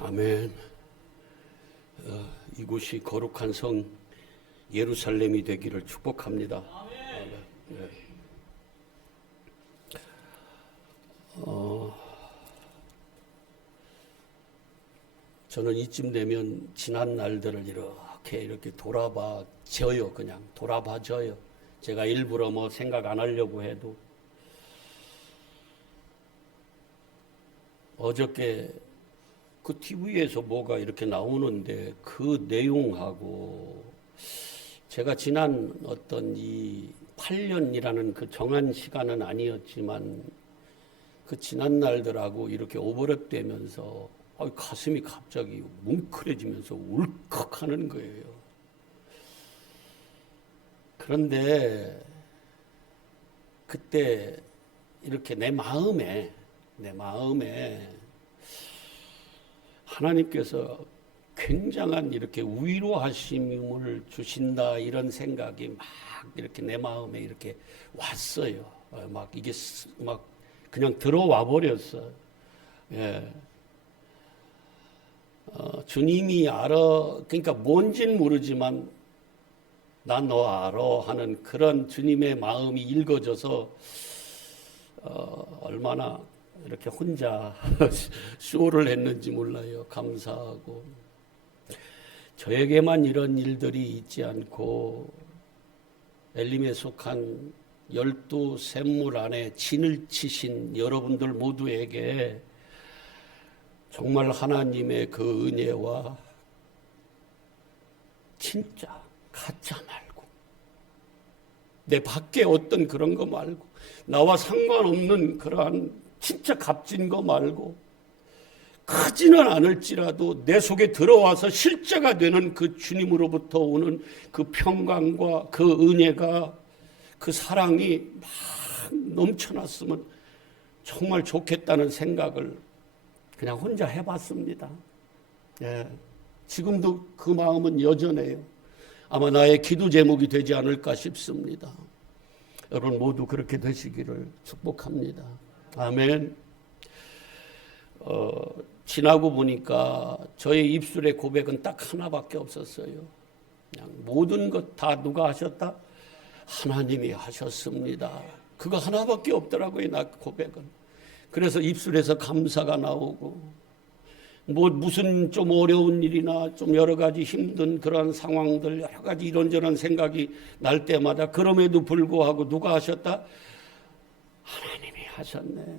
아멘. 이곳이 거룩한 성 예루살렘이 되기를 축복합니다. 네. 저는 이쯤 되면 지난 날들을 이렇게 돌아봐져요. 그냥 돌아봐져요. 제가 일부러 뭐 생각 안 하려고 해도. 어저께 그 TV에서 뭐가 이렇게 나오는데 그 내용하고 제가 지난 어떤 이 8년이라는 그 정한 시간은 아니었지만 그 지난 날들하고 이렇게 오버랩되면서 가슴이 갑자기 뭉클해지면서 울컥하는 거예요. 그런데 그때 이렇게 내 마음에 하나님께서 굉장한 이렇게 위로하심을 주신다 이런 생각이 막 이렇게 내 마음에 이렇게 왔어요. 막 이게 막 그냥 들어와 버렸어. 예. 주님이 알아, 그러니까 뭔진 모르지만 난 너 알아 하는 그런 주님의 마음이 읽어져서 얼마나 이렇게 혼자 쇼를 했는지 몰라요. 감사하고. 저에게만 이런 일들이 있지 않고 엘림에 속한 12샘물 안에 진을 치신 여러분들 모두에게 정말 하나님의 그 은혜와 진짜 가짜 말고 내 밖에 어떤 그런 거 말고 나와 상관없는 그러한 진짜 값진 거 말고 크지는 않을지라도 내 속에 들어와서 실제가 되는 그 주님으로부터 오는 그 평강과 그 은혜가 그 사랑이 막 넘쳐났으면 정말 좋겠다는 생각을 그냥 혼자 해봤습니다. 예, 지금도 그 마음은 여전해요. 아마 나의 기도 제목이 되지 않을까 싶습니다. 여러분 모두 그렇게 되시기를 축복합니다. 아멘. 지나고 보니까 저의 입술의 고백은 딱 하나밖에 없었어요. 그냥 모든 것 다 누가 하셨다? 하나님이 하셨습니다. 그거 하나밖에 없더라고요, 나 고백은. 그래서 입술에서 감사가 나오고, 무슨 좀 어려운 일이나 좀 여러 가지 힘든 그런 상황들, 여러 가지 이런저런 생각이 날 때마다 그럼에도 불구하고 누가 하셨다? 하나님이 하셨네.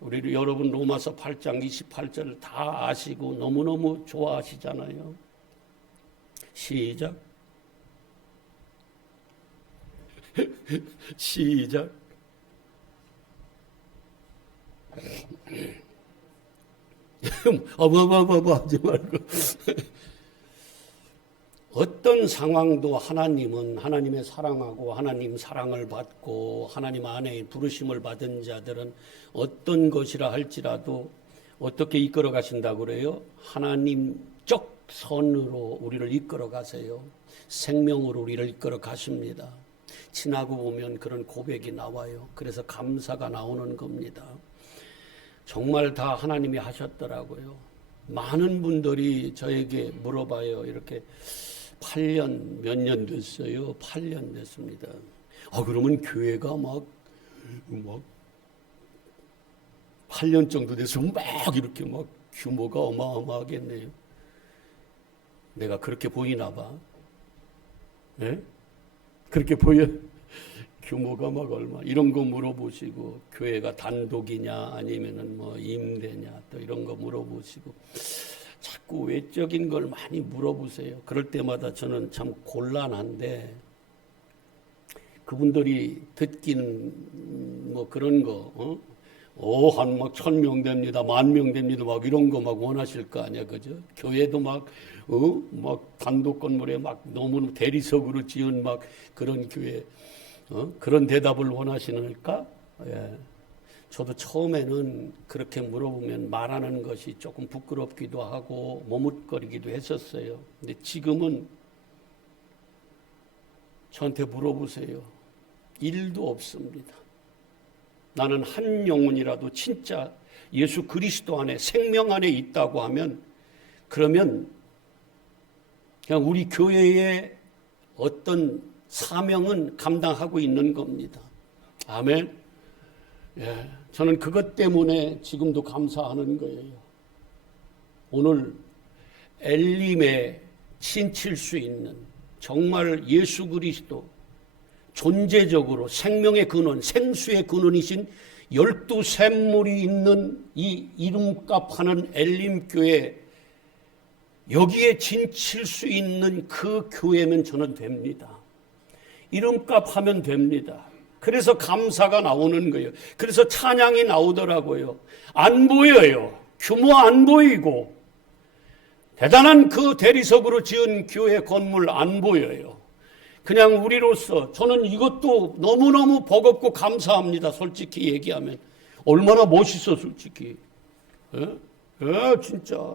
우리 여러분 로마서 8장 28절 다 아시고 너무너무 좋아하시잖아요. 시작. 시작. 하지 말고. 어떤 상황도 하나님은 하나님의 사랑하고 하나님 사랑을 받고 하나님 안에 부르심을 받은 자들은 어떤 것이라 할지라도 어떻게 이끌어 가신다고 그래요? 하나님적 선으로 우리를 이끌어 가세요. 생명으로 우리를 이끌어 가십니다. 지나고 보면 그런 고백이 나와요. 그래서 감사가 나오는 겁니다. 정말 다 하나님이 하셨더라고요. 많은 분들이 저에게 물어봐요. 이렇게 8년 몇 년 됐어요. 8년 됐습니다. 그러면 교회가 막 8년 정도 돼서 막 이렇게 막 규모가 어마어마하겠네요. 내가 그렇게 보이나 봐. 네? 그렇게 보여? 규모가 막 얼마 이런 거 물어보시고 교회가 단독이냐 아니면은 뭐 임대냐 또 이런 거 물어보시고 자꾸 외적인 걸 많이 물어보세요. 그럴 때마다 저는 참 곤란한데 그분들이 듣기는 뭐 그런 거 한 막 1000명 됩니다, 10,000명 됩니다, 막 이런 거 막 원하실 거 아니야, 그죠? 교회도 막 단독 건물에 막 너무 대리석으로 지은 막 그런 교회. 그런 대답을 원하시는가? 예. 저도 처음에는 그렇게 물어보면 말하는 것이 조금 부끄럽기도 하고 머뭇거리기도 했었어요. 근데 지금은 저한테 물어보세요. 일도 없습니다. 나는 한 영혼이라도 진짜 예수 그리스도 안에 생명 안에 있다고 하면 그러면 그냥 우리 교회의 어떤 사명은 감당하고 있는 겁니다. 아멘. 예, 저는 그것 때문에 지금도 감사하는 거예요. 오늘 엘림에 친칠 수 있는 정말 예수 그리스도 존재적으로 생명의 근원, 생수의 근원이신 12샘물이 있는 이 이름값 하는 엘림교회, 여기에 진칠 수 있는 그 교회면 저는 됩니다. 이름값 하면 됩니다. 그래서 감사가 나오는 거예요. 그래서 찬양이 나오더라고요. 안 보여요. 규모 안 보이고 대단한 그 대리석으로 지은 교회 건물 안 보여요. 그냥 우리로서 저는 이것도 너무너무 버겁고 감사합니다. 솔직히 얘기하면. 얼마나 멋있어 솔직히. 진짜.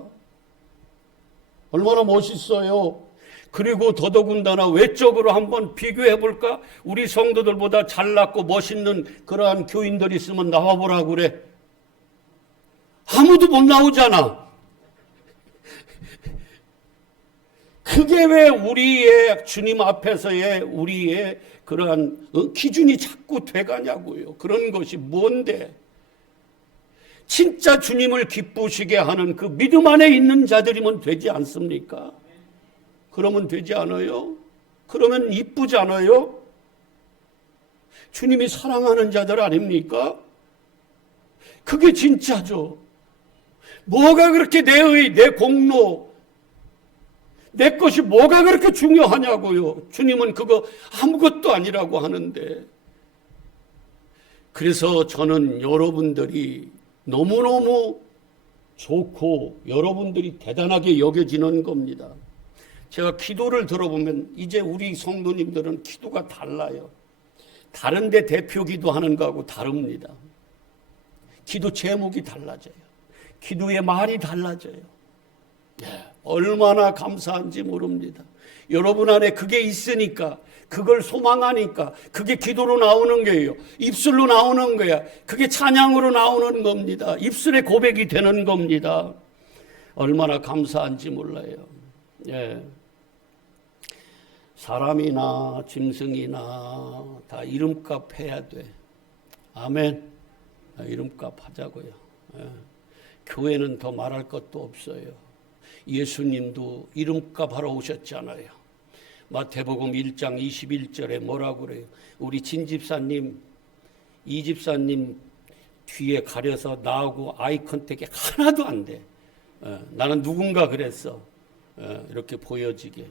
얼마나 멋있어요. 그리고 더더군다나 외적으로 한번 비교해 볼까? 우리 성도들보다 잘났고 멋있는 그러한 교인들이 있으면 나와보라고 그래. 아무도 못 나오잖아. 그게 왜 우리의 주님 앞에서의 우리의 그러한 기준이 자꾸 돼가냐고요. 그런 것이 뭔데? 진짜 주님을 기쁘시게 하는 그 믿음 안에 있는 자들이면 되지 않습니까? 그러면 되지 않아요? 그러면 이쁘지 않아요? 주님이 사랑하는 자들 아닙니까? 그게 진짜죠. 뭐가 그렇게 내 공로, 내 것이 뭐가 그렇게 중요하냐고요. 주님은 그거 아무것도 아니라고 하는데. 그래서 저는 여러분들이 너무너무 좋고 여러분들이 대단하게 여겨지는 겁니다. 제가 기도를 들어보면 이제 우리 성도님들은 기도가 달라요. 다른데 대표 기도하는 거하고 다릅니다. 기도 제목이 달라져요. 기도의 말이 달라져요. 얼마나 감사한지 모릅니다. 여러분 안에 그게 있으니까, 그걸 소망하니까 그게 기도로 나오는 거예요. 입술로 나오는 거야. 그게 찬양으로 나오는 겁니다. 입술의 고백이 되는 겁니다. 얼마나 감사한지 몰라요. 예. 사람이나 짐승이나 다 이름값 해야 돼. 아멘. 이름값 하자고요. 예. 교회는 더 말할 것도 없어요. 예수님도 이름값 하러 오셨잖아요. 마태복음 1장 21절에 뭐라고 그래요? 우리 진집사님, 이집사님 뒤에 가려서 나하고 아이 컨택이 하나도 안 돼. 나는 누군가 그랬어. 이렇게 보여지게.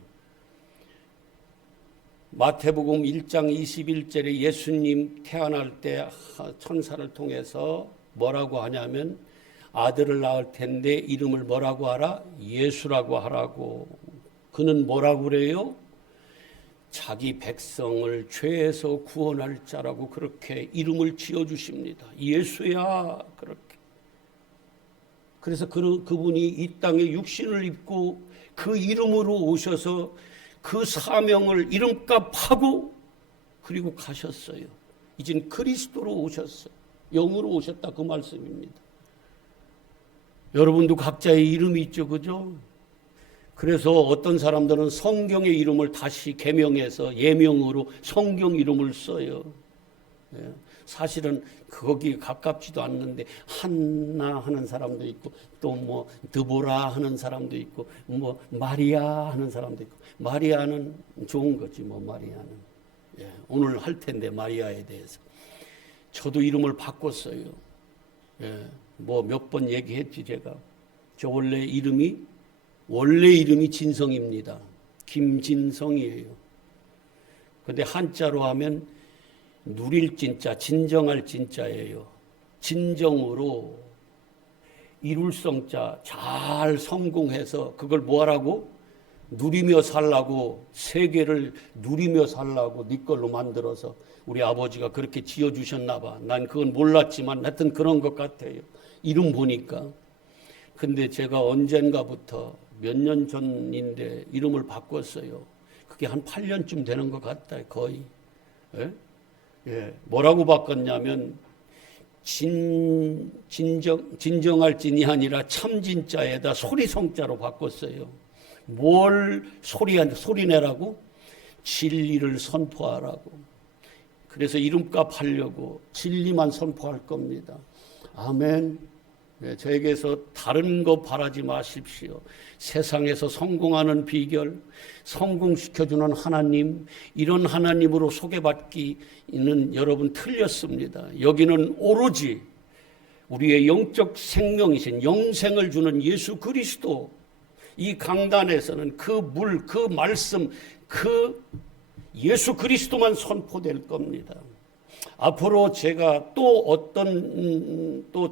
마태복음 1장 21절에 예수님 태어날 때 천사를 통해서 뭐라고 하냐면 아들을 낳을 텐데 이름을 뭐라고 하라? 예수라고 하라고. 그는 뭐라고 그래요? 자기 백성을 죄에서 구원할 자라고 그렇게 이름을 지어주십니다. 예수야 그렇게. 그래서 그분이 이 땅에 육신을 입고 그 이름으로 오셔서 그 사명을 이름값 하고 그리고 가셨어요. 이젠 그리스도로 오셨어요. 영으로 오셨다 그 말씀입니다. 여러분도 각자의 이름이 있죠, 그죠? 그래서 어떤 사람들은 성경의 이름을 다시 개명해서 예명으로 성경 이름을 써요. 사실은 거기에 가깝지도 않는데 한나 하는 사람도 있고 또 뭐 드보라 하는 사람도 있고 뭐 마리아 하는 사람도 있고. 마리아는 좋은 거지 뭐 마리아는. 오늘 할 텐데 마리아에 대해서. 저도 이름을 바꿨어요. 뭐 몇 번 얘기했지 제가. 저 원래 이름이 진성입니다. 김진성이에요. 근데 한자로 하면 누릴 진짜, 진정할 진짜예요. 진정으로 이룰 성자 잘 성공해서 그걸 뭐하라고? 누리며 살라고, 세계를 누리며 살라고 네 걸로 만들어서 우리 아버지가 그렇게 지어주셨나 봐. 난 그건 몰랐지만 하여튼 그런 것 같아요. 이름 보니까. 근데 제가 언젠가부터 몇 년 전인데 이름을 바꿨어요. 그게 한 8년쯤 되는 것 같다 거의. 뭐라고 바꿨냐면 진정할 진이 아니라 참진자에다 소리성자로 바꿨어요. 뭘 소리내라고? 진리를 선포하라고. 그래서 이름값 하려고 진리만 선포할 겁니다. 아멘. 네, 저에게서 다른 거 바라지 마십시오. 세상에서 성공하는 비결, 성공시켜주는 하나님, 이런 하나님으로 소개받기는 여러분 틀렸습니다. 여기는 오로지 우리의 영적 생명이신 영생을 주는 예수 그리스도, 이 강단에서는 그 물, 그 말씀, 그 예수 그리스도만 선포될 겁니다. 앞으로 제가 또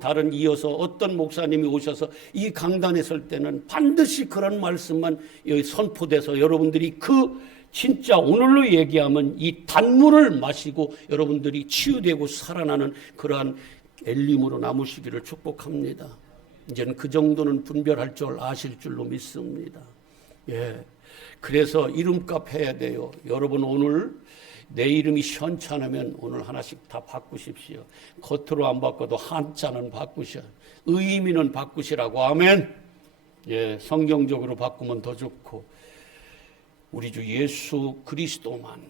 다른 이어서 어떤 목사님이 오셔서 이 강단에 설 때는 반드시 그런 말씀만 선포돼서 여러분들이 그 진짜 오늘로 얘기하면 이 단물을 마시고 여러분들이 치유되고 살아나는 그러한 엘림으로 남으시기를 축복합니다. 이제는 그 정도는 분별할 줄 아실 줄로 믿습니다. 예. 그래서 이름값 해야 돼요. 여러분 오늘 내 이름이 현찬하면 오늘 하나씩 다 바꾸십시오. 겉으로 안 바꿔도 한자는 바꾸셔. 의미는 바꾸시라고. 아멘. 예, 성경적으로 바꾸면 더 좋고, 우리 주 예수 그리스도만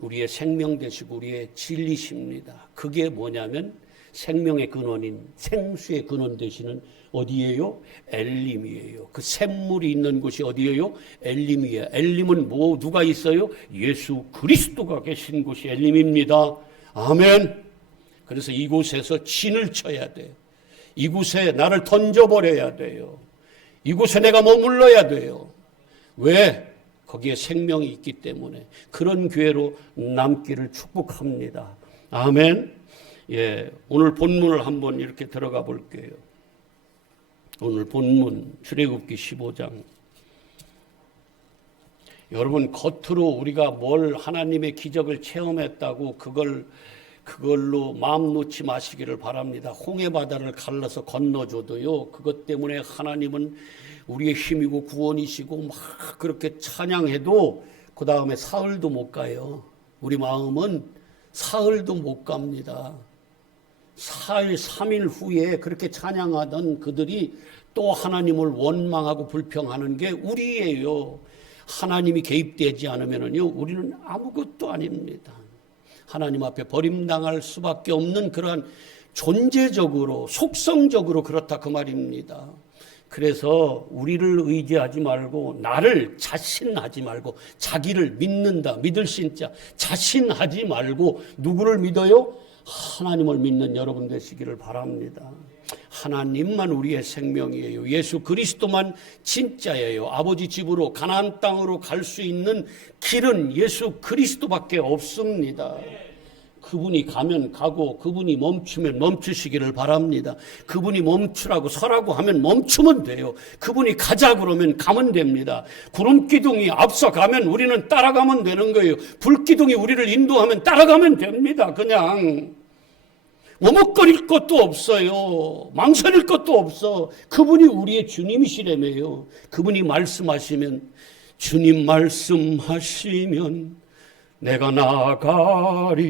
우리의 생명 되시고 우리의 진리십니다. 그게 뭐냐면 생명의 근원인 생수의 근원 되시는 어디예요? 엘림이에요. 그 샘물이 있는 곳이 어디예요? 엘림이에요. 엘림은 누가 있어요? 예수 그리스도가 계신 곳이 엘림입니다. 아멘. 그래서 이곳에서 진을 쳐야 돼요. 이곳에 나를 던져버려야 돼요. 이곳에 내가 머물러야 돼요. 왜? 거기에 생명이 있기 때문에. 그런 교회로 남기를 축복합니다. 아멘. 예, 오늘 본문을 한번 이렇게 들어가 볼게요. 오늘 본문 출애굽기 15장. 여러분 겉으로 우리가 뭘 하나님의 기적을 체험했다고 그걸로 마음 놓지 마시기를 바랍니다. 홍해바다를 갈라서 건너줘도요, 그것 때문에 하나님은 우리의 힘이고 구원이시고 막 그렇게 찬양해도 그 다음에 사흘도 못 가요. 우리 마음은 사흘도 못 갑니다. 4일, 3일 후에 그렇게 찬양하던 그들이 또 하나님을 원망하고 불평하는 게 우리예요. 하나님이 개입되지 않으면요, 우리는 아무것도 아닙니다. 하나님 앞에 버림당할 수밖에 없는 그러한 존재적으로, 속성적으로 그렇다 그 말입니다. 그래서 우리를 의지하지 말고 나를 자신하지 말고 자기를 믿는다, 믿을 신자 자신하지 말고 누구를 믿어요? 하나님을 믿는 여러분 되시기를 바랍니다. 하나님만 우리의 생명이에요. 예수 그리스도만 진짜예요. 아버지 집으로 가나안 땅으로 갈 수 있는 길은 예수 그리스도밖에 없습니다. 그분이 가면 가고 그분이 멈추면 멈추시기를 바랍니다. 그분이 멈추라고 서라고 하면 멈추면 돼요. 그분이 가자 그러면 가면 됩니다. 구름기둥이 앞서가면 우리는 따라가면 되는 거예요. 불기둥이 우리를 인도하면 따라가면 됩니다. 그냥 머뭇거릴 것도 없어요. 망설일 것도 없어. 그분이 우리의 주님이시라며요. 그분이 말씀하시면, 주님 말씀하시면 내가 나가리라.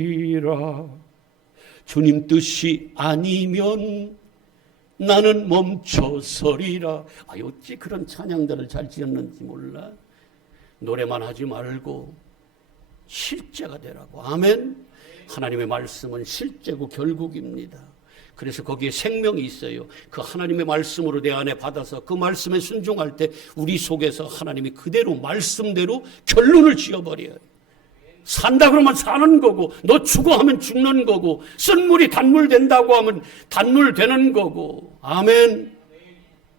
주님 뜻이 아니면 나는 멈춰서리라. 어찌 그런 찬양들을 잘 지었는지 몰라. 노래만 하지 말고 실제가 되라고. 아멘. 하나님의 말씀은 실제고 결국입니다. 그래서 거기에 생명이 있어요. 그 하나님의 말씀으로 내 안에 받아서 그 말씀에 순종할 때 우리 속에서 하나님이 그대로 말씀대로 결론을 지어버려요. 산다 그러면 사는 거고, 너 죽어 하면 죽는 거고, 쓴물이 단물 된다고 하면 단물 되는 거고. 아멘.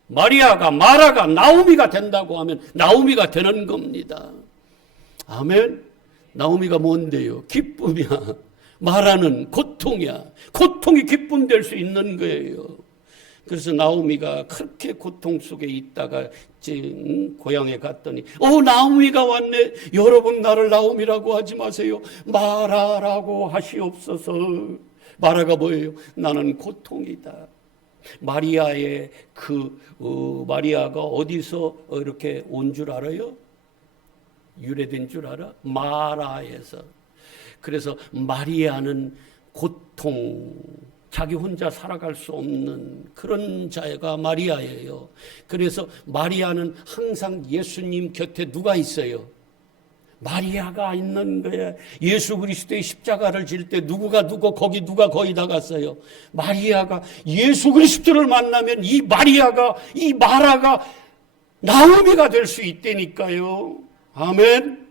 마라가 나오미가 된다고 하면 나오미가 되는 겁니다. 아멘. 나오미가 뭔데요? 기쁨이야. 마라는 고통이야. 고통이 기쁨 될 수 있는 거예요. 그래서 나오미가 그렇게 고통 속에 있다가 고향에 갔더니 나오미가 왔네. 여러분 나를 나오미라고 하지 마세요. 마라라고 하시옵소서. 마라가 뭐예요? 나는 고통이다. 마리아의 마리아가 어디서 이렇게 온 줄 알아요? 유래된 줄 알아? 마라에서. 그래서 마리아는 고통, 자기 혼자 살아갈 수 없는 그런 자가 마리아예요. 그래서 마리아는 항상 예수님 곁에 누가 있어요? 마리아가 있는 거예요. 예수 그리스도의 십자가를 질 때 누가 거기다 갔어요? 마리아가. 예수 그리스도를 만나면 이 마리아가, 이 마라가 나오미가 될 수 있다니까요. 아멘.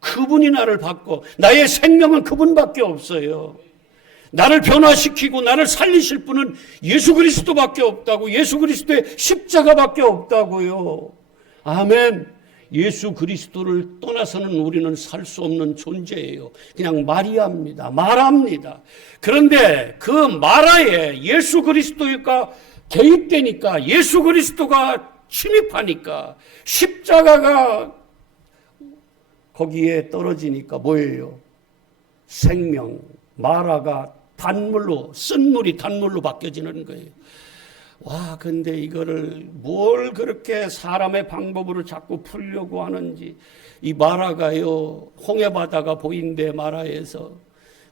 그분이 나를 바꿔. 나의 생명은 그분밖에 없어요. 나를 변화시키고 나를 살리실 분은 예수 그리스도밖에 없다고. 예수 그리스도의 십자가밖에 없다고요. 아멘. 예수 그리스도를 떠나서는 우리는 살 수 없는 존재예요. 그냥 마리아입니다. 마라입니다. 그런데 그 마라에 예수 그리스도가 개입되니까, 예수 그리스도가 침입하니까, 십자가가 거기에 떨어지니까 뭐예요? 생명, 마라가 단물로, 쓴 물이 단물로 바뀌어지는 거예요. 와, 근데 이거를 뭘 그렇게 사람의 방법으로 자꾸 풀려고 하는지. 이 마라가요, 홍해바다가 보인대, 마라에서.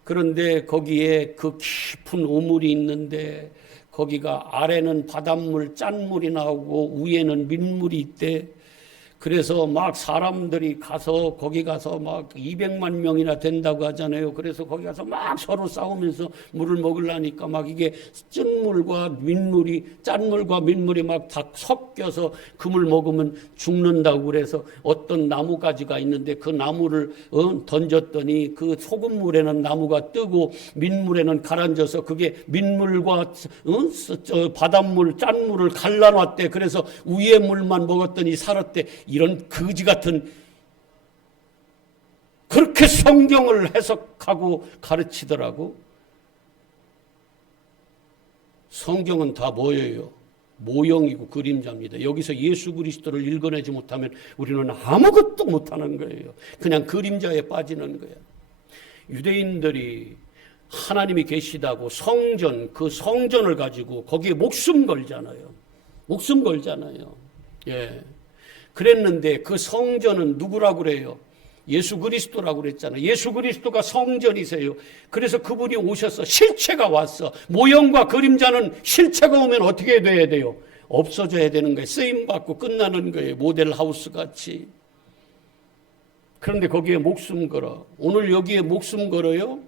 그런데 거기에 그 깊은 우물이 있는데, 거기가 아래는 바닷물, 짠물이 나오고 위에는 민물이 있대. 그래서 막 사람들이 가서 거기 가서 막 200만 명이나 된다고 하잖아요. 그래서 거기 가서 막 서로 싸우면서 물을 먹으려니까 막 이게 짠물과 민물이, 짠물과 민물이 막 다 섞여서 그 물 먹으면 죽는다고 그래서 어떤 나무가지가 있는데 그 나무를 던졌더니 그 소금물에는 나무가 뜨고 민물에는 가라앉아서 그게 민물과 바닷물, 짠물을 갈라놨대. 그래서 위에 물만 먹었더니 살았대. 이런 거지 같은, 그렇게 성경을 해석하고 가르치더라고. 성경은 다 뭐예요? 모형이고 그림자입니다. 여기서 예수 그리스도를 읽어내지 못하면 우리는 아무것도 못하는 거예요. 그냥 그림자에 빠지는 거예요. 유대인들이 하나님이 계시다고 성전, 그 성전을 가지고 거기에 목숨 걸잖아요. 목숨 걸잖아요. 예. 그랬는데 그 성전은 누구라고 그래요? 예수 그리스도라고 그랬잖아요. 예수 그리스도가 성전이세요. 그래서 그분이 오셔서 실체가 왔어. 모형과 그림자는 실체가 오면 어떻게 돼야 돼요? 없어져야 되는 거예요. 쓰임받고 끝나는 거예요. 모델 하우스 같이. 그런데 거기에 목숨 걸어. 오늘 여기에 목숨 걸어요?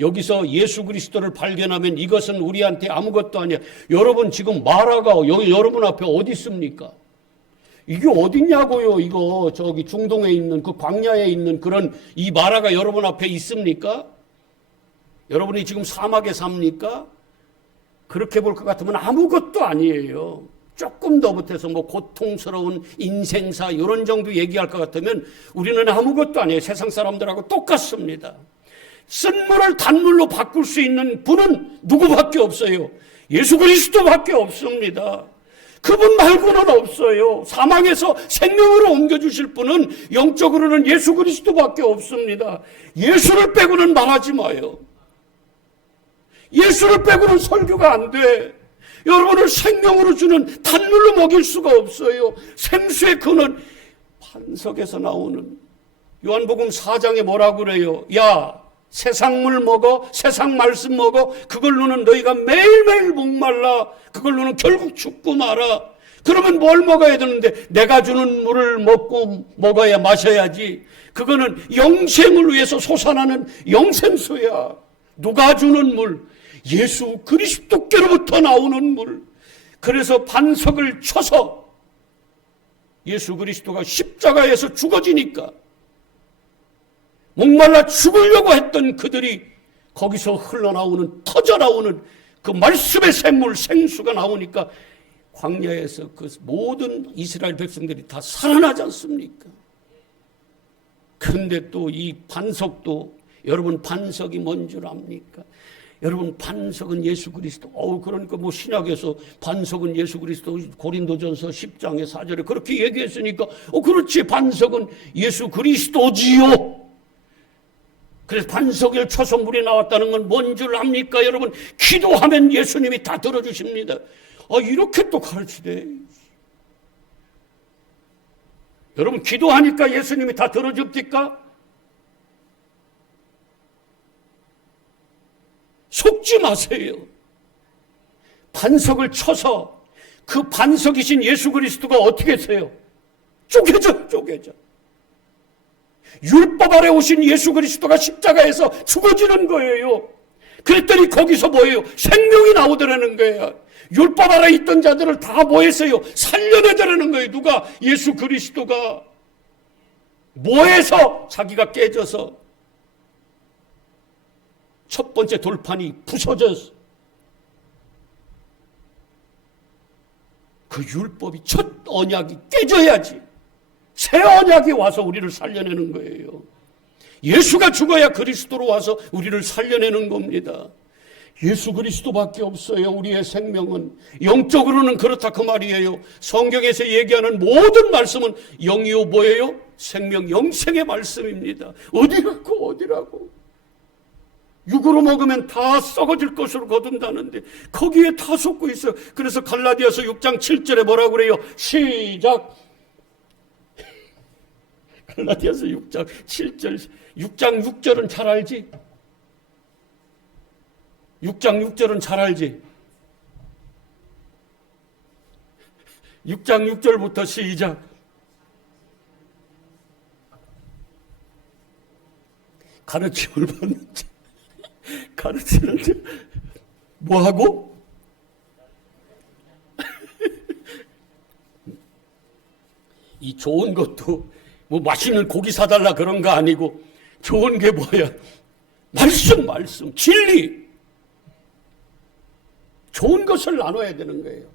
여기서 예수 그리스도를 발견하면 이것은 우리한테 아무것도 아니야. 여러분 지금 마라가 여기 여러분 앞에 어디 있습니까? 이게 어딨냐고요? 이거 저기 중동에 있는 그 광야에 있는 그런 이 마라가 여러분 앞에 있습니까? 여러분이 지금 사막에 삽니까? 그렇게 볼 것 같으면 아무것도 아니에요. 조금 더 보태서 뭐 고통스러운 인생사 이런 정도 얘기할 것 같으면 우리는 아무것도 아니에요. 세상 사람들하고 똑같습니다. 쓴 물을 단물로 바꿀 수 있는 분은 누구밖에 없어요? 예수 그리스도밖에 없습니다. 그분 말고는 없어요. 사망에서 생명으로 옮겨주실 분은 영적으로는 예수 그리스도밖에 없습니다. 예수를 빼고는 말하지 마요. 예수를 빼고는 설교가 안 돼. 여러분을 생명으로 주는 단물로 먹일 수가 없어요. 생수의 근원, 반석에서 나오는. 요한복음 4장에 뭐라고 그래요? 야, 세상 물 먹어, 세상 말씀 먹어. 그걸로는 너희가 매일매일 목말라. 그걸로는 결국 죽고 말아. 그러면 뭘 먹어야 되는데? 내가 주는 물을 먹어야 마셔야지. 그거는 영생을 위해서 솟아나는 영생수야. 누가 주는 물? 예수 그리스도께로부터 나오는 물. 그래서 반석을 쳐서 예수 그리스도가 십자가에서 죽어지니까 목말라 죽으려고 했던 그들이 거기서 흘러나오는, 터져나오는 그 말씀의 샘물, 생수가 나오니까 광야에서 그 모든 이스라엘 백성들이 다 살아나지 않습니까? 그런데 또 이 반석도, 여러분 반석이 뭔 줄 압니까? 여러분 반석은 예수 그리스도. 그러니까 뭐 신약에서 반석은 예수 그리스도, 고린도전서 10장의 4절에 그렇게 얘기했으니까 그렇지, 반석은 예수 그리스도지요. 그래서 반석을 쳐서 물이 나왔다는 건 뭔 줄 압니까? 여러분, 기도하면 예수님이 다 들어주십니다. 이렇게 또 가르치대. 여러분, 기도하니까 예수님이 다 들어줍니까? 속지 마세요. 반석을 쳐서 그 반석이신 예수 그리스도가 어떻게 되세요? 쪼개져. 율법 아래 오신 예수 그리스도가 십자가에서 죽어지는 거예요. 그랬더니 거기서 뭐예요? 생명이 나오더라는 거예요. 율법 아래 있던 자들을 다 뭐했어요? 살려내더라는 거예요. 누가? 예수 그리스도가. 뭐해서? 자기가 깨져서 첫 번째 돌판이 부서졌어. 그 율법이 첫 언약이 깨져야지 새 언약이 와서 우리를 살려내는 거예요. 예수가 죽어야 그리스도로 와서 우리를 살려내는 겁니다. 예수 그리스도밖에 없어요. 우리의 생명은 영적으로는 그렇다 그 말이에요. 성경에서 얘기하는 모든 말씀은 영이요 뭐예요? 생명, 영생의 말씀입니다. 어디라고 육으로 먹으면 다 썩어질 것으로 거둔다는데 거기에 다 속고 있어요. 그래서 갈라디아서 6장 7절에 뭐라고 그래요? 시작. 갈라디아서 6장 7절. 6장 6절은 잘 알지? 6장 6절은 잘 알지? 6장 6절부터 시작. 가르침을 받는 자, 가르치는 자, 뭐하고? 이 좋은 것도 뭐 맛있는 고기 사달라 그런 거 아니고 좋은 게 뭐야? 말씀, 진리. 좋은 것을 나눠야 되는 거예요.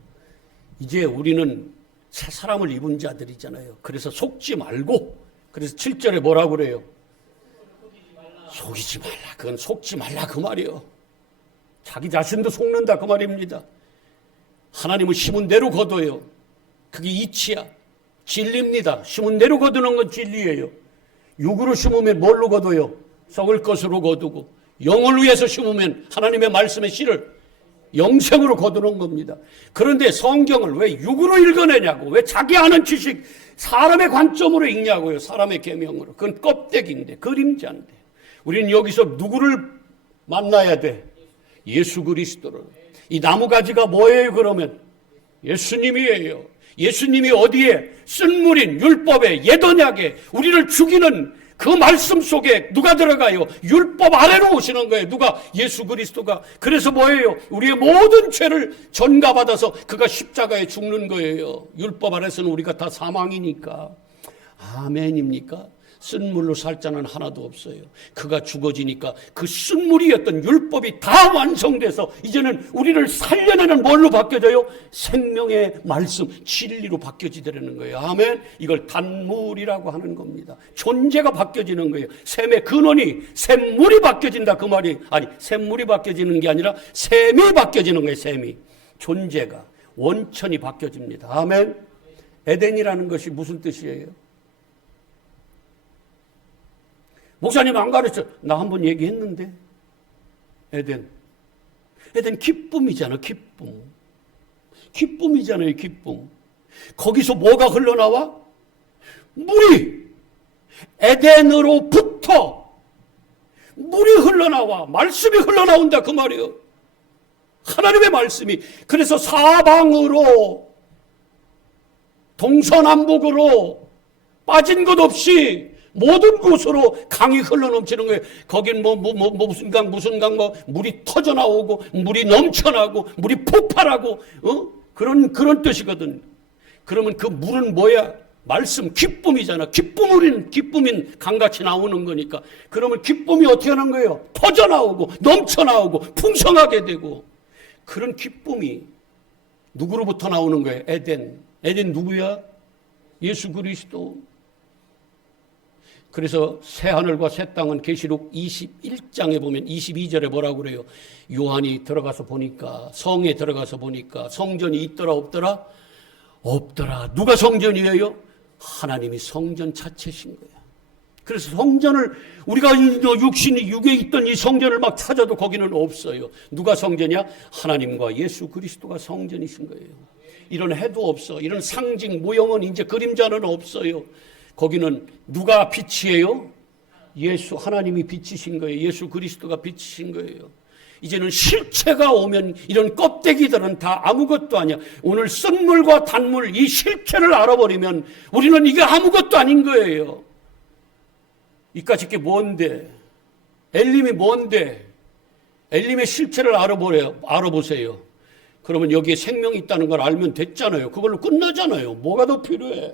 이제 우리는 새 사람을 입은 자들이잖아요. 그래서 속지 말고, 그래서 7절에 뭐라고 그래요? 속이지 말라. 그건 속지 말라 그 말이요. 자기 자신도 속는다 그 말입니다. 하나님은 심은 대로 거둬요. 그게 이치야. 진리입니다. 심은 대로 거두는 건 진리예요. 육으로 심으면 뭘로 거둬요? 썩을 것으로 거두고, 영을 위해서 심으면 하나님의 말씀의 씨를 영생으로 거두는 겁니다. 그런데 성경을 왜 육으로 읽어내냐고, 왜 자기 아는 지식 사람의 관점으로 읽냐고요. 사람의 계명으로. 그건 껍데기인데, 그림자인데. 우리는 여기서 누구를 만나야 돼? 예수 그리스도를. 이 나무가지가 뭐예요 그러면? 예수님이에요. 예수님이 어디에? 쓴물인 율법의 옛 언약에 우리를 죽이는 그 말씀 속에 누가 들어가요? 율법 아래로 오시는 거예요. 누가? 예수 그리스도가. 그래서 뭐예요? 우리의 모든 죄를 전가받아서 그가 십자가에 죽는 거예요. 율법 아래서는 우리가 다 사망이니까. 아멘입니까? 쓴물로 살 자는 하나도 없어요. 그가 죽어지니까 그 쓴물이었던 율법이 다 완성돼서 이제는 우리를 살려내는 뭘로 바뀌어져요? 생명의 말씀, 진리로 바뀌어지더라는 거예요. 아멘. 이걸 단물이라고 하는 겁니다. 존재가 바뀌어지는 거예요. 샘의 근원이 샘물이 바뀌어진다 그 말이 아니 샘물이 바뀌어지는 게 아니라 샘이 바뀌어지는 거예요. 샘이. 존재가 원천이 바뀌어집니다. 아멘. 에덴이라는 것이 무슨 뜻이에요? 목사님 안 가르쳐. 나 한번 얘기했는데. 에덴 기쁨이잖아. 기쁨이잖아요. 기쁨. 거기서 뭐가 흘러나와? 물이 에덴으로부터 물이 흘러나와. 말씀이 흘러나온다 그 말이에요. 하나님의 말씀이. 그래서 사방으로 동서남북으로 빠진 것 없이 모든 곳으로 강이 흘러넘치는 거예요. 거긴 무슨 강, 물이 터져나오고, 물이 넘쳐나고, 물이 폭발하고, 그런 뜻이거든. 그러면 그 물은 뭐야? 말씀, 기쁨이잖아. 기쁨인 강같이 나오는 거니까. 그러면 기쁨이 어떻게 하는 거예요? 터져나오고, 넘쳐나오고, 풍성하게 되고. 그런 기쁨이 누구로부터 나오는 거예요? 에덴 누구야? 예수 그리스도. 그래서 새하늘과 새 땅은 계시록 21장에 보면 22절에 뭐라고 그래요? 요한이 들어가서 보니까, 성에 들어가서 보니까 성전이 있더라 없더라? 없더라. 누가 성전이에요? 하나님이 성전 자체신 거야. 그래서 성전을 우리가 육에 있던 이 성전을 막 찾아도 거기는 없어요. 누가 성전이야? 하나님과 예수 그리스도가 성전이신 거예요. 이런 해도 없어. 이런 상징 모형은 이제 그림자는 없어요. 거기는 누가 빛이에요? 예수 하나님이 빛이신 거예요. 예수 그리스도가 빛이신 거예요. 이제는 실체가 오면 이런 껍데기들은 다 아무것도 아니야. 오늘 쓴물과 단물 이 실체를 알아버리면 우리는 이게 아무것도 아닌 거예요. 이까짓 게 뭔데? 엘림이 뭔데? 엘림의 실체를 알아보세요. 그러면 여기에 생명이 있다는 걸 알면 됐잖아요. 그걸로 끝나잖아요. 뭐가 더 필요해?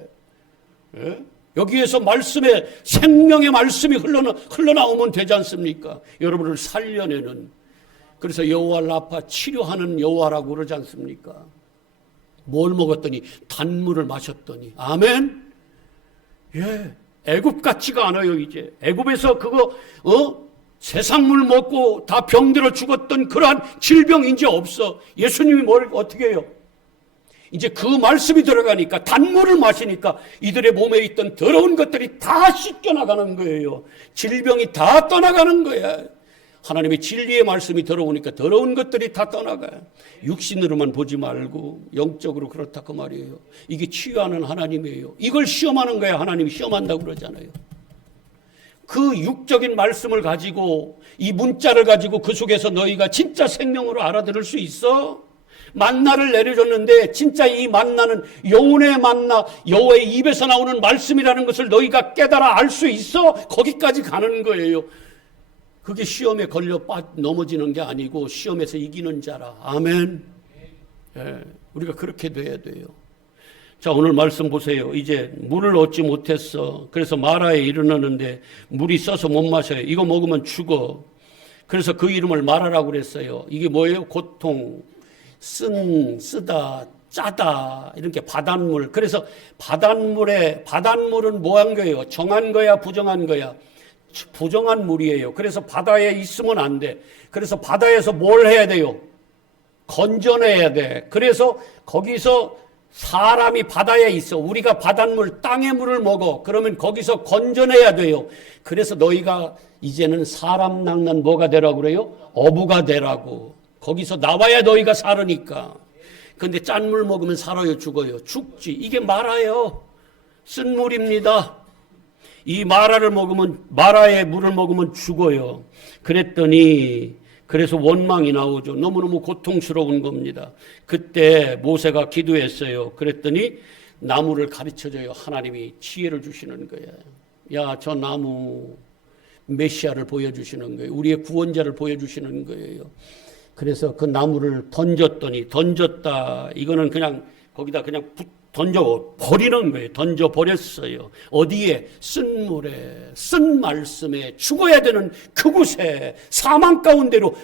예? 여기에서 말씀의 생명의 말씀이 흘러나오면 되지 않습니까? 여러분을 살려내는. 그래서 여호와 라파, 치료하는 여호와라고 그러지 않습니까? 뭘 먹었더니 단물을 마셨더니 아멘. 예, 애굽 같지가 않아요. 이제 애굽에서 그거 세상 물 먹고 다 병들어 죽었던 그러한 질병이 이제 없어. 예수님이 뭘 어떻게 해요? 이제 그 말씀이 들어가니까 단물을 마시니까 이들의 몸에 있던 더러운 것들이 다 씻겨나가는 거예요. 질병이 다 떠나가는 거야. 하나님의 진리의 말씀이 들어오니까 더러운 것들이 다 떠나가요. 육신으로만 보지 말고 영적으로 그렇다 그 말이에요. 이게 치유하는 하나님이에요. 이걸 시험하는 거야. 하나님이 시험한다고 그러잖아요. 그 육적인 말씀을 가지고 이 문자를 가지고 그 속에서 너희가 진짜 생명으로 알아들을 수 있어? 만나를 내려줬는데 진짜 이 만나는 영혼의 만나, 여호와의 입에서 나오는 말씀이라는 것을 너희가 깨달아 알 수 있어? 거기까지 가는 거예요. 그게 시험에 걸려 넘어지는 게 아니고 시험에서 이기는 자라. 아멘. 예, 우리가 그렇게 돼야 돼요. 자, 오늘 말씀 보세요. 이제 물을 얻지 못했어. 그래서 마라에 이르렀는데 물이 써서 못 마셔요. 이거 먹으면 죽어. 그래서 그 이름을 마라라고 그랬어요. 이게 뭐예요? 고통, 쓰다, 짜다, 이렇게 바닷물. 그래서 바닷물은 뭐 한 거예요? 정한 거야, 부정한 거야? 부정한 물이에요. 그래서 바다에 있으면 안 돼. 그래서 바다에서 뭘 해야 돼요? 건져내야 돼. 그래서 거기서 사람이 바다에 있어. 우리가 바닷물, 땅의 물을 먹어. 그러면 거기서 건져내야 돼요. 그래서 너희가 이제는 사람 낚는 뭐가 되라고 그래요? 어부가 되라고. 거기서 나와야 너희가 살으니까. 근데 짠 물 먹으면 살아요, 죽어요? 죽지. 이게 마라예요. 쓴 물입니다. 이 마라의 물을 먹으면 죽어요. 그래서 원망이 나오죠. 너무너무 고통스러운 겁니다. 그때 모세가 기도했어요. 그랬더니 나무를 가르쳐줘요. 하나님이 지혜를 주시는 거예요. 야, 저 나무 메시아를 보여주시는 거예요. 우리의 구원자를 보여주시는 거예요. 그래서 그 나무를 던졌다. 이거는 그냥 거기다 그냥 던져버리는 거예요. 던져버렸어요. 어디에? 쓴 물에, 쓴 말씀에, 죽어야 되는 그곳에, 사망 가운데로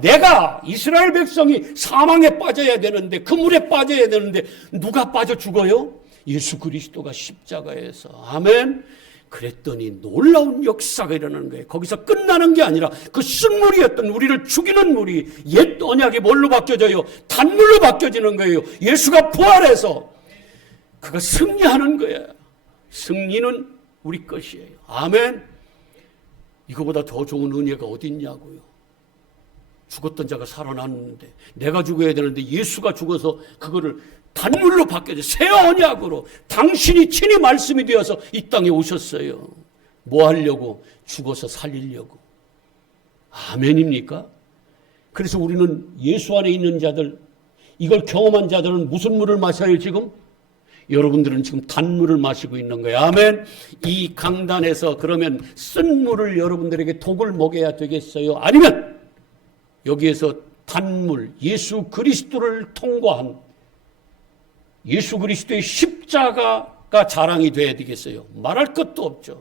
내가 이스라엘 백성이 사망에 빠져야 되는데, 그 물에 빠져야 되는데 누가 빠져 죽어요? 예수 그리스도가 십자가에서. 아멘. 그랬더니 놀라운 역사가 일어나는 거예요. 거기서 끝나는 게 아니라 그 쓴물이었던 우리를 죽이는 물이 옛 언약이 뭘로 바뀌어져요? 단물로 바뀌어지는 거예요. 예수가 부활해서 그가 승리하는 거예요. 승리는 우리 것이에요. 아멘. 이거보다 더 좋은 은혜가 어디 있냐고요. 죽었던 자가 살아났는데 내가 죽어야 되는데 예수가 죽어서 그거를 단물로 바뀌어져 새 언약으로 당신이 친히 말씀이 되어서 이 땅에 오셨어요. 뭐 하려고? 죽어서 살리려고. 아멘입니까? 그래서 우리는 예수 안에 있는 자들, 이걸 경험한 자들은 무슨 물을 마셔요 지금? 여러분들은 지금 단물을 마시고 있는 거예요. 아멘. 이 강단에서 그러면 쓴 물을 여러분들에게 독을 먹여야 되겠어요? 아니면 여기에서 단물, 예수 그리스도를 통과한 예수 그리스도의 십자가가 자랑이 돼야 되겠어요? 말할 것도 없죠.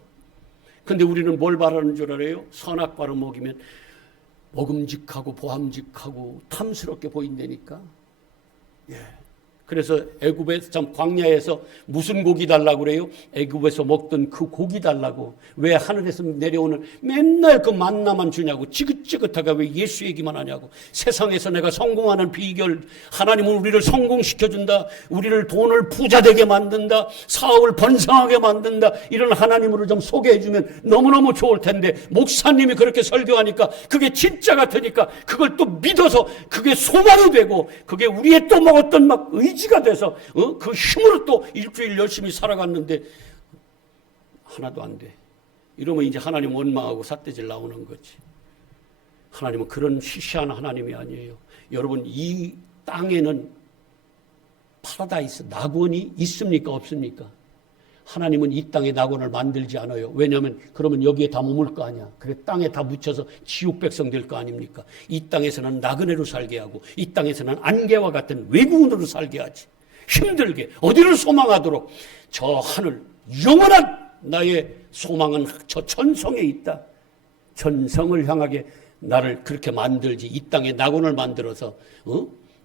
근데 우리는 뭘 바라는 줄 알아요? 선악과를 먹이면 먹음직하고 보함직하고 탐스럽게 보인다니까. 예. 그래서 애굽에서 참 광야에서 무슨 고기 달라고 그래요? 애굽에서 먹던 그 고기 달라고. 왜 하늘에서 내려오는 맨날 그 만나만 주냐고. 지긋지긋하게 왜 예수 얘기만 하냐고. 세상에서 내가 성공하는 비결, 하나님은 우리를 성공시켜준다. 우리를 돈을 부자되게 만든다. 사업을 번성하게 만든다. 이런 하나님으로 좀 소개해주면 너무너무 좋을 텐데 목사님이 그렇게 설교하니까 그게 진짜 같으니까 그걸 또 믿어서 그게 소망이 되고 그게 우리의 또 먹었던 막 의지가 돼서 그 힘으로 또 일주일 열심히 살아갔는데 하나도 안 돼. 이러면 이제 하나님 원망하고 삿대질 나오는 거지. 하나님은 그런 시시한 하나님이 아니에요. 여러분, 이 땅에는 파라다이스, 낙원이 있습니까? 없습니까? 하나님은 이 땅에 낙원을 만들지 않아요. 왜냐하면 그러면 여기에 다 머물 거 아니야. 그래 땅에 다 묻혀서 지옥 백성 될 거 아닙니까? 이 땅에서는 나그네로 살게 하고 이 땅에서는 안개와 같은 외국인으로 살게 하지. 힘들게 어디를 소망하도록 저 하늘 영원한 나의 소망은 저 천성에 있다. 천성을 향하게 나를 그렇게 만들지. 이 땅에 낙원을 만들어서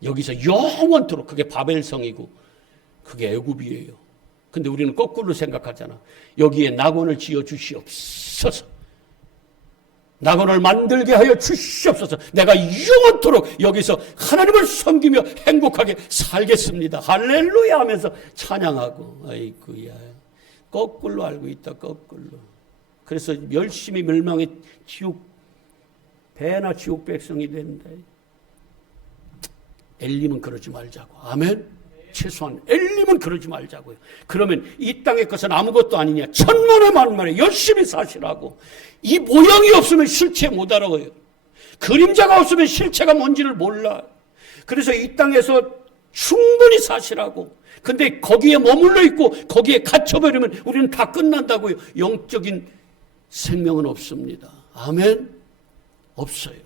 여기서 영원토록 그게 바벨성이고 그게 애굽이에요. 근데 우리는 거꾸로 생각하잖아. 여기에 낙원을 지어 주시옵소서. 낙원을 만들게 하여 주시옵소서. 내가 영원토록 여기서 하나님을 섬기며 행복하게 살겠습니다. 할렐루야 하면서 찬양하고. 아이고야. 거꾸로 알고 있다. 거꾸로. 그래서 열심히 멸망의 지옥 배나 지옥 백성이 된다. 엘림은 그러지 말자고. 아멘. 최소한 엘림은 그러지 말자고요. 그러면 이 땅의 것은 아무것도 아니냐. 천만에 만만에 열심히 사시라고. 이 모양이 없으면 실체 못 알아요. 그림자가 없으면 실체가 뭔지를 몰라. 그래서 이 땅에서 충분히 사시라고. 근데 거기에 머물러 있고 거기에 갇혀버리면 우리는 다 끝난다고요. 영적인 생명은 없습니다. 아멘. 없어요.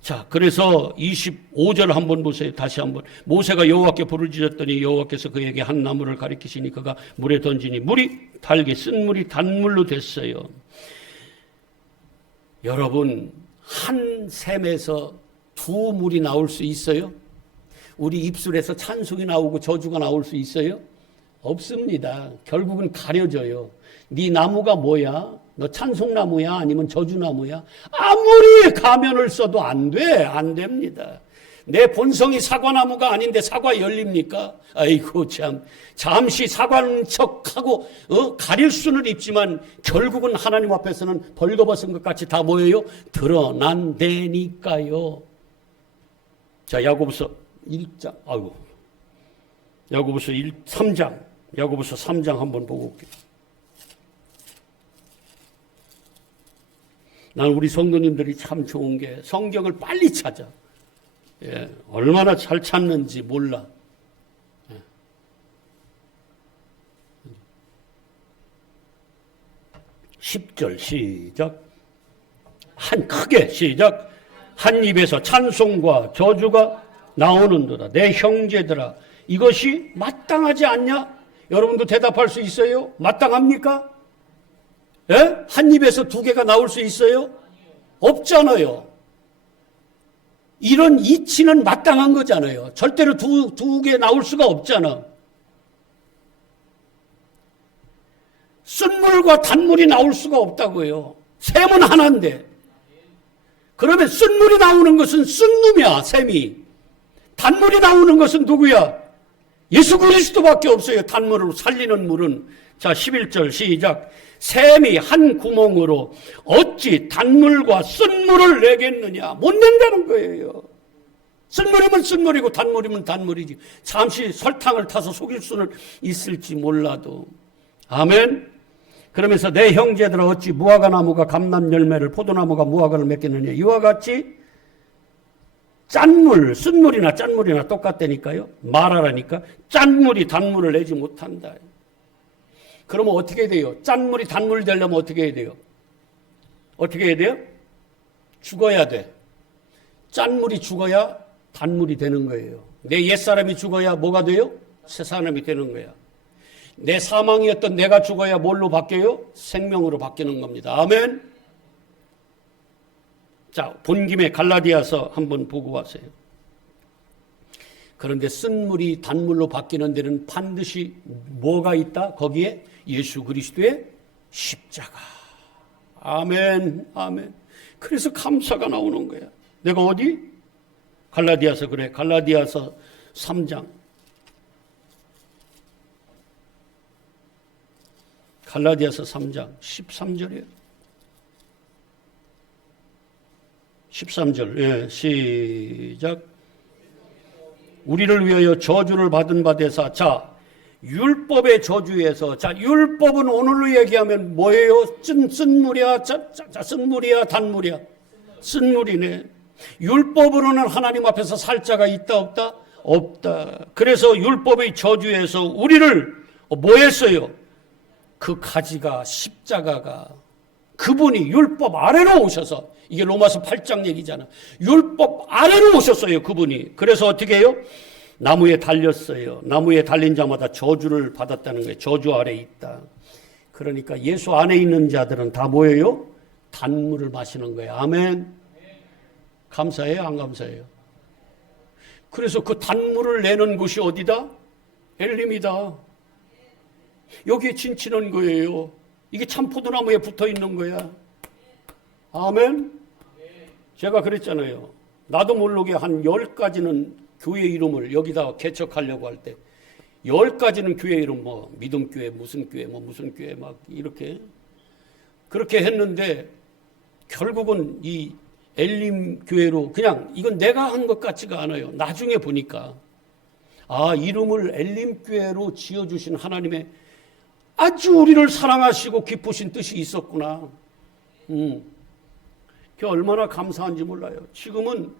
자, 그래서 25절 한번 보세요. 다시 한번. 모세가 여호와께 부르짖었더니 여호와께서 그에게 한 나무를 가리키시니 그가 물에 던지니 물이 달게 쓴 물이 단물로 됐어요. 여러분, 한 샘에서 두 물이 나올 수 있어요? 우리 입술에서 찬송이 나오고 저주가 나올 수 있어요? 없습니다. 결국은 가려져요. 네 나무가 뭐야? 너 찬송나무야? 아니면 저주나무야? 아무리 가면을 써도 안 돼. 안 됩니다. 내 본성이 사과나무가 아닌데 사과 열립니까? 아이고 참. 잠시 사과는 척하고 가릴 수는 있지만 결국은 하나님 앞에서는 벌거벗은 것 같이 다 뭐예요? 드러난다니까요. 자, 야고보서 1장. 아이고. 야고보서 3장. 야고보서 3장 한번 보고 올게요. 난 우리 성도님들이 참 좋은 게 성경을 빨리 찾아. 예, 얼마나 잘 찾는지 몰라. 예. 10절 시작. 크게 시작. 한 입에서 찬송과 저주가 나오는도다. 내 형제들아, 이것이 마땅하지 않냐? 여러분도 대답할 수 있어요? 마땅합니까? 예? 한 입에서 두 개가 나올 수 있어요? 없잖아요. 이런 이치는 마땅한 거잖아요. 절대로 두 개 나올 수가 없잖아. 쓴물과 단물이 나올 수가 없다고요. 샘은 하나인데. 그러면 쓴물이 나오는 것은 쓴 놈이야, 샘이. 단물이 나오는 것은 누구야? 예수 그리스도밖에 없어요. 단물을 살리는 물은. 자, 11절 시작. 샘이 한 구멍으로 어찌 단물과 쓴물을 내겠느냐. 못 낸다는 거예요. 쓴물이면 쓴물이고 단물이면 단물이지. 잠시 설탕을 타서 속일 수는 있을지 몰라도. 아멘. 그러면서 내 형제들아, 어찌 무화과 나무가 감람 열매를, 포도나무가 무화과를 맺겠느냐. 이와 같이 짠물, 쓴물이나 짠물이나 똑같다니까요. 말하라니까. 짠물이 단물을 내지 못한다. 그러면 어떻게 돼요? 짠물이 단물 되려면 어떻게 해야 돼요? 어떻게 해야 돼요? 죽어야 돼. 짠물이 죽어야 단물이 되는 거예요. 내 옛사람이 죽어야 뭐가 돼요? 새 사람이 되는 거야. 내 사망이었던 내가 죽어야 뭘로 바뀌어요? 생명으로 바뀌는 겁니다. 아멘. 자, 본 김에 갈라디아서 한번 보고 와세요. 그런데 쓴물이 단물로 바뀌는 데는 반드시 뭐가 있다? 거기에 예수 그리스도의 십자가. 아멘, 아멘. 그래서 감사가 나오는 거야. 내가 어디? 갈라디아서 그래. 갈라디아서 3장. 갈라디아서 3장 13절이에요. 13절. 예, 시작. 우리를 위하여 저주를 받은 바 되사. 자, 율법의 저주에서, 자, 율법은 오늘로 얘기하면 뭐예요? 쓴물이야, 쓴물이야, 단물이야? 쓴물이네. 율법으로는 하나님 앞에서 살 자가 있다 없다? 없다. 그래서 율법의 저주에서 우리를 뭐 했어요? 그 가지가 십자가가 그분이 율법 아래로 오셔서, 이게 로마서 8장 얘기잖아. 율법 아래로 오셨어요, 그분이. 그래서 어떻게 해요? 나무에 달렸어요. 나무에 달린 자마다 저주를 받았다는 거예요. 저주 아래 있다. 그러니까 예수 안에 있는 자들은 다 뭐예요? 단물을 마시는 거예요. 아멘. 감사해요, 안 감사해요? 그래서 그 단물을 내는 곳이 어디다? 엘림이다. 여기에 진치는 거예요. 이게 참 포도나무에 붙어 있는 거야. 아멘. 제가 그랬잖아요. 나도 모르게 한 10가지는 교회 이름을 여기다 개척하려고 할 때 10가지는 교회 이름, 뭐 믿음교회, 무슨 교회, 뭐 무슨 교회 막 이렇게 그렇게 했는데 결국은 이 엘림 교회로 그냥 이건 내가 한 것 같지가 않아요. 나중에 보니까 이름을 엘림 교회로 지어주신 하나님의 아주 우리를 사랑하시고 기쁘신 뜻이 있었구나. 그게 얼마나 감사한지 몰라요. 지금은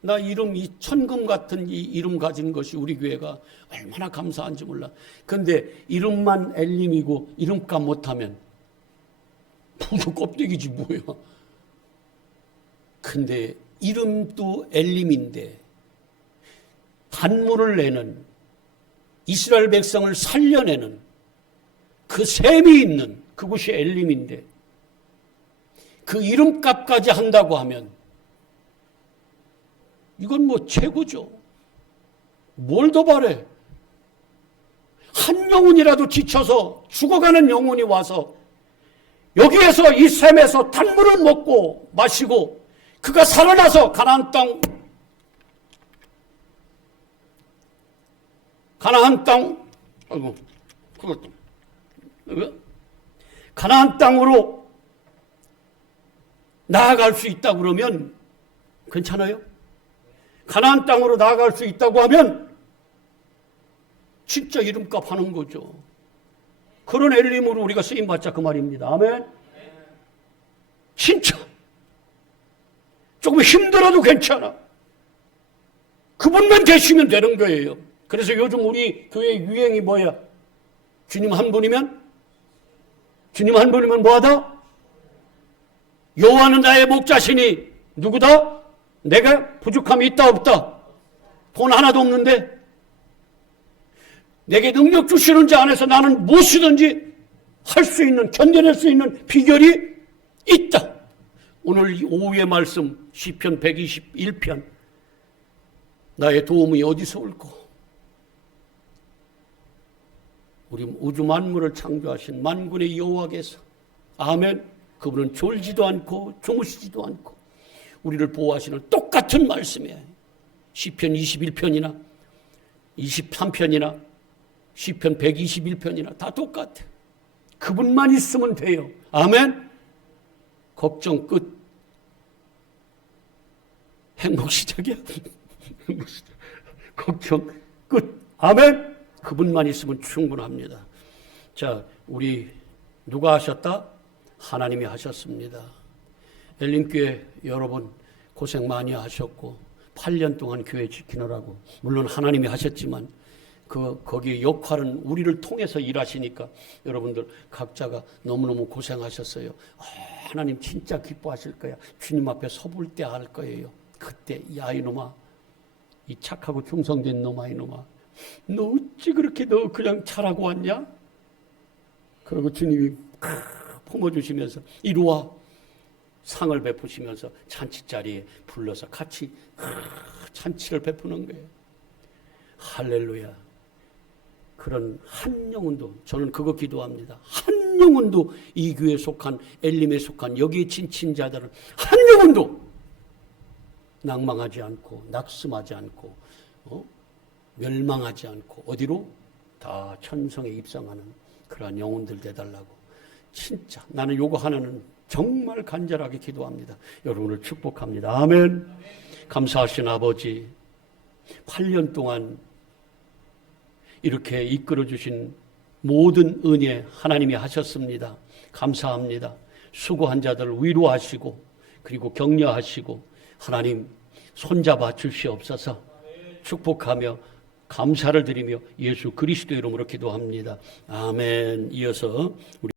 나 이름, 이 천금 같은 이 이름 가진 것이 우리 교회가 얼마나 감사한지 몰라. 근데 이름만 엘림이고 이름값 못하면 포도 껍데기지 뭐야. 근데 이름도 엘림인데 단물을 내는, 이스라엘 백성을 살려내는 그 셈이 있는 그곳이 엘림인데 그 이름값까지 한다고 하면 이건 뭐 최고죠. 뭘 더 바래? 한 영혼이라도 지쳐서 죽어가는 영혼이 와서 여기에서 이 셈에서 단물을 먹고 마시고 그가 살아나서 가나안 땅 아이고 그것도 가나안 땅으로 나아갈 수 있다 그러면 괜찮아요? 가나안 땅으로 나아갈 수 있다고 하면 진짜 이름값 하는 거죠. 그런 엘림으로 우리가 쓰임받자 그 말입니다. 아멘. 진짜 조금 힘들어도 괜찮아. 그분만 계시면 되는 거예요. 그래서 요즘 우리 교회 유행이 뭐야? 주님 한 분이면 뭐하다? 여호와는 나의 목자시니 누구다? 내가 부족함이 있다 없다? 돈 하나도 없는데 내게 능력 주시는 자 안에서 나는 무엇이든지 할 수 있는, 견뎌낼 수 있는 비결이 있다. 오늘 오후의 말씀 시편 121편 나의 도움이 어디서 올꼬? 우리 우주 만물을 창조하신 만군의 여호와께서 아멘. 그분은 졸지도 않고 주무시지도 않고 우리를 보호하시는 똑같은 말씀이에요. 시편 21편이나 23편이나 시편 121편이나 다 똑같아. 그분만 있으면 돼요. 아멘. 걱정 끝. 행복 시작이야. 행복 시작. 걱정 끝. 아멘. 그분만 있으면 충분합니다. 자, 우리 누가 하셨다? 하나님이 하셨습니다. 엘림교회 여러분 고생 많이 하셨고 8년 동안 교회 지키느라고 물론 하나님이 하셨지만 거기 역할은 우리를 통해서 일하시니까 여러분들 각자가 너무너무 고생하셨어요. 하나님 진짜 기뻐하실 거야. 주님 앞에 서볼 때 알 거예요. 그때 야 이놈아, 이 착하고 충성된 놈아, 이놈아, 너 어찌 그렇게 너 그냥 잘하고 왔냐? 그리고 주님이 품어주시면서 이리 와 상을 베푸시면서 잔치자리에 불러서 같이 잔치를 베푸는 거예요. 할렐루야. 그런 한 영혼도, 저는 그거 기도합니다. 한 영혼도 이 교회에 속한, 엘림에 속한 여기에 진친 자들은 한 영혼도 낭망하지 않고 낙심하지 않고 멸망하지 않고 어디로? 다 천성에 입성하는 그러한 영혼들 되달라고. 진짜 나는 요거 하나는 정말 간절하게 기도합니다. 여러분을 축복합니다. 아멘. 감사하신 아버지, 8년 동안 이렇게 이끌어주신 모든 은혜 하나님이 하셨습니다. 감사합니다. 수고한 자들 위로하시고 그리고 격려하시고 하나님 손잡아 주시옵소서. 축복하며 감사를 드리며 예수 그리스도 이름으로 기도합니다. 아멘. 이어서 우리